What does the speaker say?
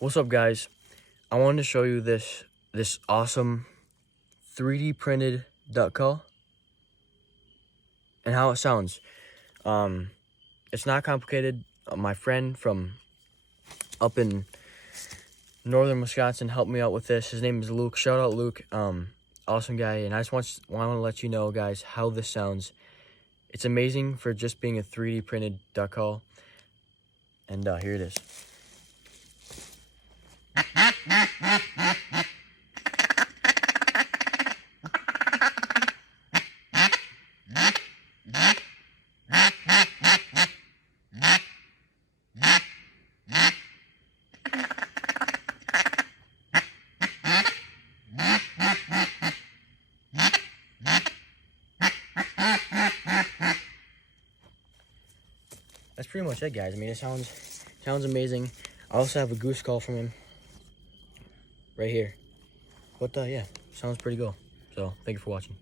What's up, guys? I wanted to show you this awesome 3D printed duck call and how it sounds. It's not complicated. My friend from up in northern Wisconsin helped me out with this. His name is Luke. Shout out Luke. Awesome guy. And I just want to let you know, guys, how this sounds. It's amazing for just being a 3D printed duck call. And here it is. That's pretty much it, guys. I mean, it sounds amazing. I also have a goose call from him right here. But yeah, sounds pretty cool. So thank you for watching.